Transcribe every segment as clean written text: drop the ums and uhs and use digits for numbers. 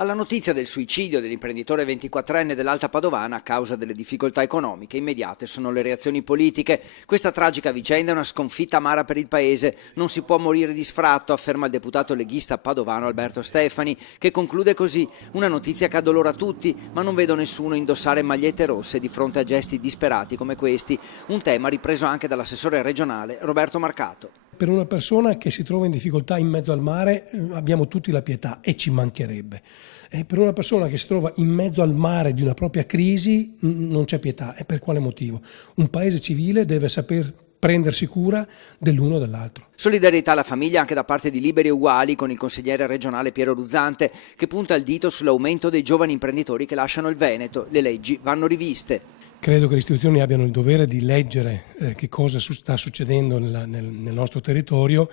Alla notizia del suicidio dell'imprenditore 24enne dell'Alta Padovana a causa delle difficoltà economiche, immediate sono le reazioni politiche. Questa tragica vicenda è una sconfitta amara per il paese. Non si può morire di sfratto, afferma il deputato leghista padovano Alberto Stefani, che conclude così: una notizia che addolora tutti, ma non vedo nessuno indossare magliette rosse di fronte a gesti disperati come questi. Un tema ripreso anche dall'assessore regionale Roberto Marcato. Per una persona che si trova in difficoltà in mezzo al mare abbiamo tutti la pietà, e ci mancherebbe. E per una persona che si trova in mezzo al mare di una propria crisi non c'è pietà. E per quale motivo? Un paese civile deve saper prendersi cura dell'uno o dell'altro. Solidarietà alla famiglia anche da parte di Liberi e Uguali, con il consigliere regionale Piero Ruzzante, che punta il dito sull'aumento dei giovani imprenditori che lasciano il Veneto. Le leggi vanno riviste. Credo che le istituzioni abbiano il dovere di leggere che cosa sta succedendo nel nostro territorio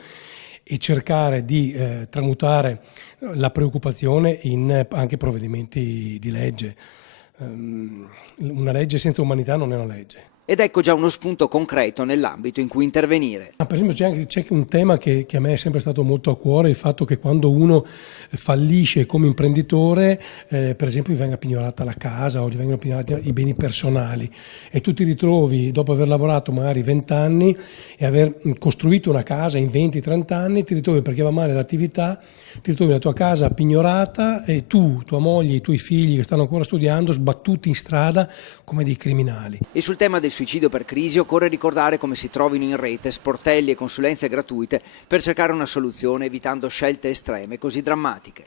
e cercare di tramutare la preoccupazione in anche provvedimenti di legge. Una legge senza umanità non è una legge. Ed ecco già uno spunto concreto nell'ambito in cui intervenire. Per esempio c'è un tema che a me è sempre stato molto a cuore, il fatto che quando uno fallisce come imprenditore, per esempio gli venga pignorata la casa o gli vengono pignorati i beni personali, e tu ti ritrovi, dopo aver lavorato magari 20 anni e aver costruito una casa in 20-30 anni, ti ritrovi, perché va male l'attività, ti ritrovi la tua casa pignorata e tu, tua moglie, i tuoi figli che stanno ancora studiando sbattuti in strada come dei criminali. E sul tema del suicidio per crisi occorre ricordare come si trovino in rete sportelli e consulenze gratuite per cercare una soluzione, evitando scelte estreme così drammatiche.